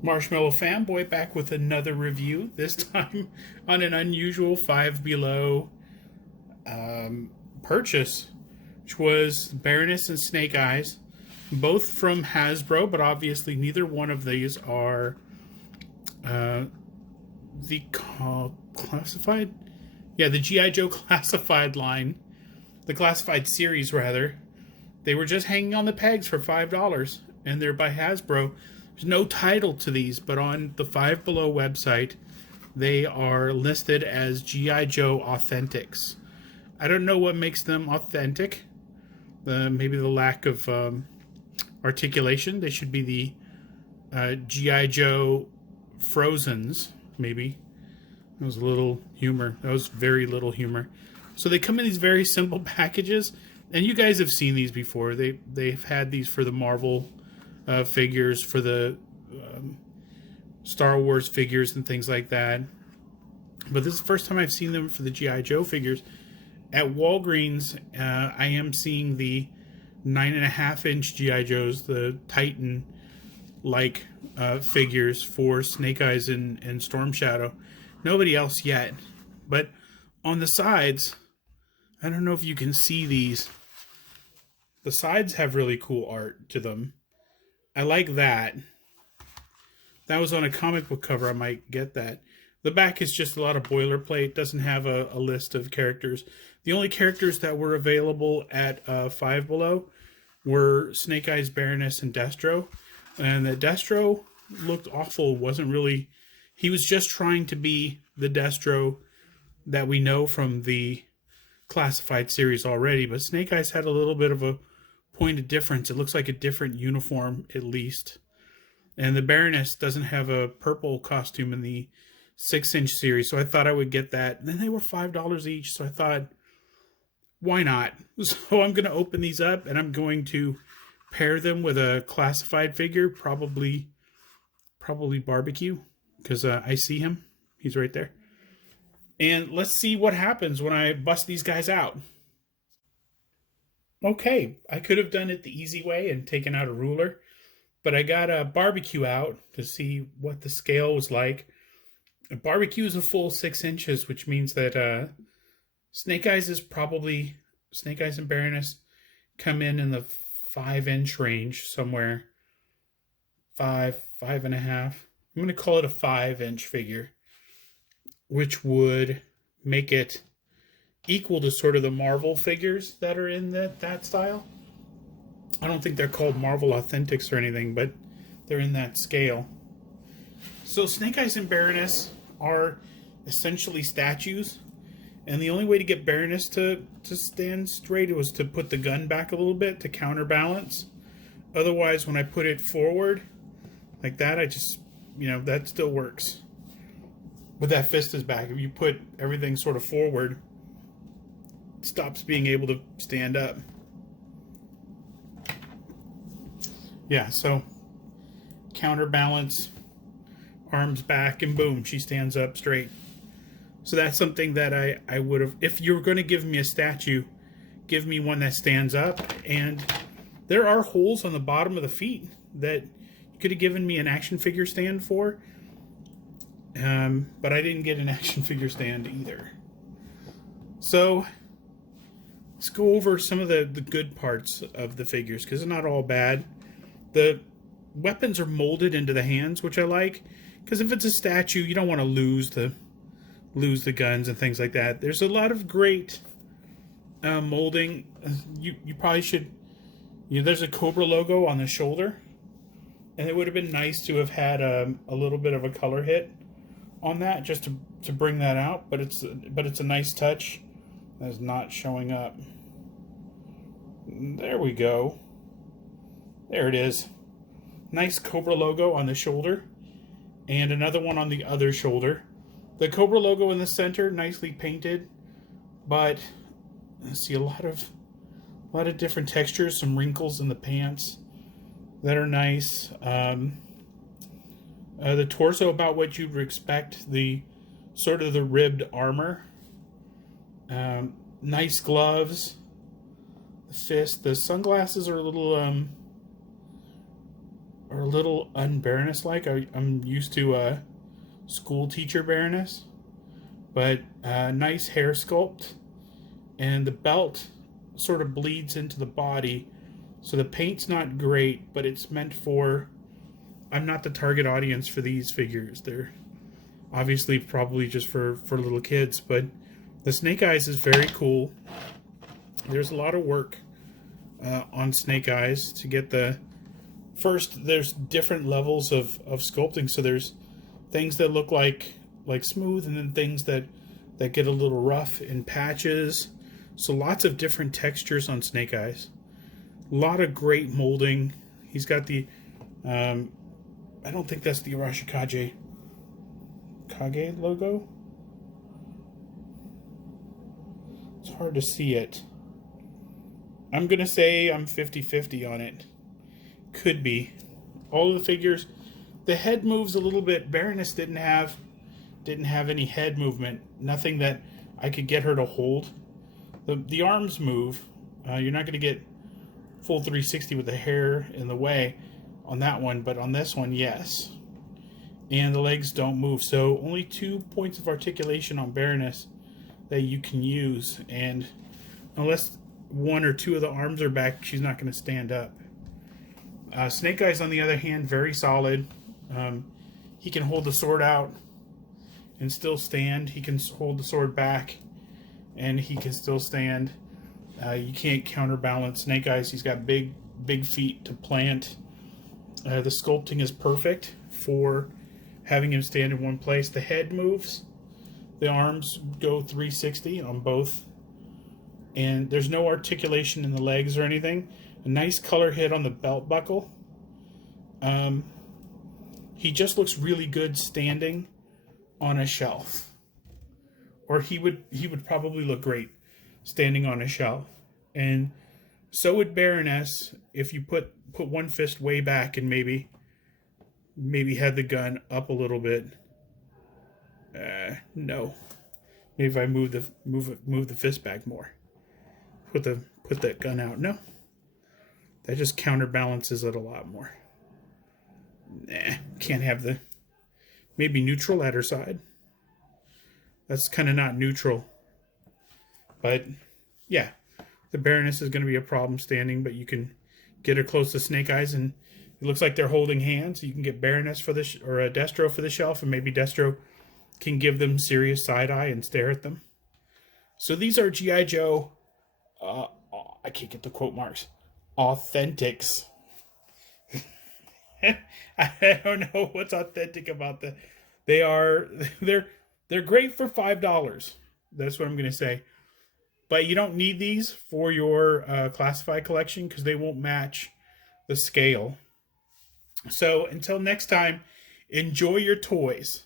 Marshmallow Fanboy back with another review, this time on an unusual Five Below purchase, which was Baroness and Snake Eyes, both from Hasbro, but obviously neither one of these are the classified, the G.I. Joe classified line, the classified series rather. They were just hanging on the pegs for $5, and they're by Hasbro. There's no title to these, but on the Five Below website, they are listed as G.I. Joe Authentics. I don't know what makes them authentic. Maybe the lack of articulation. They should be the G.I. Joe Frozens, maybe. That was a little humor. That was very little humor. So they come in these very simple packages, and you guys have seen these before. They've had these for the Marvel figures, for the Star Wars figures and things like that. But this is the first time I've seen them for the G.I. Joe figures. At Walgreens, I am seeing the 9.5-inch G.I. Joes, the Titan-like figures for Snake Eyes and Storm Shadow. Nobody else yet. But on the sides, I don't know if you can see these. The sides have really cool art to them. I like that. That was on a comic book cover. I might get that. The back is just a lot of boilerplate. Doesn't have a list of characters. The only characters that were available at Five Below were Snake Eyes, Baroness, and Destro. And the Destro looked awful. Wasn't really... He was just trying to be the Destro that we know from the classified series already. But Snake Eyes had a little bit of a point of difference. It looks like a different uniform, at least. And the Baroness doesn't have a purple costume in the 6-inch series, so I thought I would get that. And then they were $5 each, so I thought, why not? So I'm going to open these up, and I'm going to pair them with a classified figure, probably Barbecue, because I see him. He's right there. And let's see what happens when I bust these guys out. Okay, I could have done it the easy way and taken out a ruler, but I got a Barbecue out to see what the scale was like. A Barbecue is a full 6 inches, which means that Snake Eyes and Baroness come in the 5-inch range somewhere. 5.5. I'm going to call it a 5-inch figure, which would make it equal to sort of the Marvel figures that are in that style. I don't think they're called Marvel Authentics or anything, but they're in that scale. So Snake Eyes and Baroness are essentially statues, and the only way to get Baroness to stand straight was to put the gun back a little bit to counterbalance. Otherwise, when I put it forward like that, I just, that still works. But that fist is back. If you put everything sort of forward, it stops being able to stand up. Yeah, so counterbalance, arms back, and boom, she stands up straight. So that's something that I would have, if you were going to give me a statue, give me one that stands up. And there are holes on the bottom of the feet that you could have given me an action figure stand for. But I didn't get an action figure stand either. So let's go over some of the good parts of the figures, because they're not all bad. The weapons are molded into the hands, which I like, because if it's a statue, you don't want to lose the guns and things like that. There's a lot of great molding. You probably should. There's a Cobra logo on the shoulder, and it would have been nice to have had a little bit of a color hit on that, just to bring that out. But it's a nice touch. That's not showing up. There we go. There it is. Nice Cobra logo on the shoulder, and another one on the other shoulder. The Cobra logo in the center, nicely painted, but I see a lot of different textures, some wrinkles in the pants that are nice. The torso about what you'd expect, the sort of the ribbed armor. Nice gloves. The fist. The sunglasses are a little are a little un-Baroness-like. I'm used to school teacher Baroness, but nice hair sculpt, and the belt sort of bleeds into the body, so the paint's not great, but it's meant for. I'm not the target audience for these figures. They're obviously probably just for little kids, but the Snake Eyes is very cool. There's a lot of work on Snake Eyes to get the. First, there's different levels of sculpting. So there's things that look like smooth, and then things that get a little rough in patches. So lots of different textures on Snake Eyes. A lot of great molding. He's got the I don't think that's the Arashikage Kage logo. It's hard to see it. I'm gonna say I'm 50-50 on it. Could be. All of the figures, the head moves a little bit. Baroness didn't have any head movement. Nothing that I could get her to hold. The arms move. You're not gonna get full 360 with the hair in the way on that one, but on this one, yes. And the legs don't move. So only 2 points of articulation on Baroness that you can use, and unless 1 or 2 of the arms are back, she's not going to stand up. Snake Eyes, on the other hand, very solid. He can hold the sword out and still stand. He can hold the sword back and he can still stand. You can't counterbalance Snake Eyes. He's got big feet to plant. The sculpting is perfect for having him stand in one place. The head moves. The arms go 360 on both. And there's no articulation in the legs or anything. A nice color hit on the belt buckle. He just looks really good standing on a shelf. Or he would probably look great standing on a shelf. And so would Baroness if you put one fist way back and maybe had the gun up a little bit. No. Maybe if I move the fist back more. Put that gun out. No. That just counterbalances it a lot more. Nah, can't have the maybe neutral at her side. That's kind of not neutral. But yeah, the Baroness is going to be a problem standing, but you can get her close to Snake Eyes, and it looks like they're holding hands. You can get Baroness for the or Destro for the shelf, and maybe Destro can give them serious side eye and stare at them. So these are G.I. Joe. I can't get the quote marks. Authentics. I don't know what's authentic about the. They're great for $5. That's what I'm going to say. But you don't need these for your classified collection because they won't match the scale. So until next time, enjoy your toys.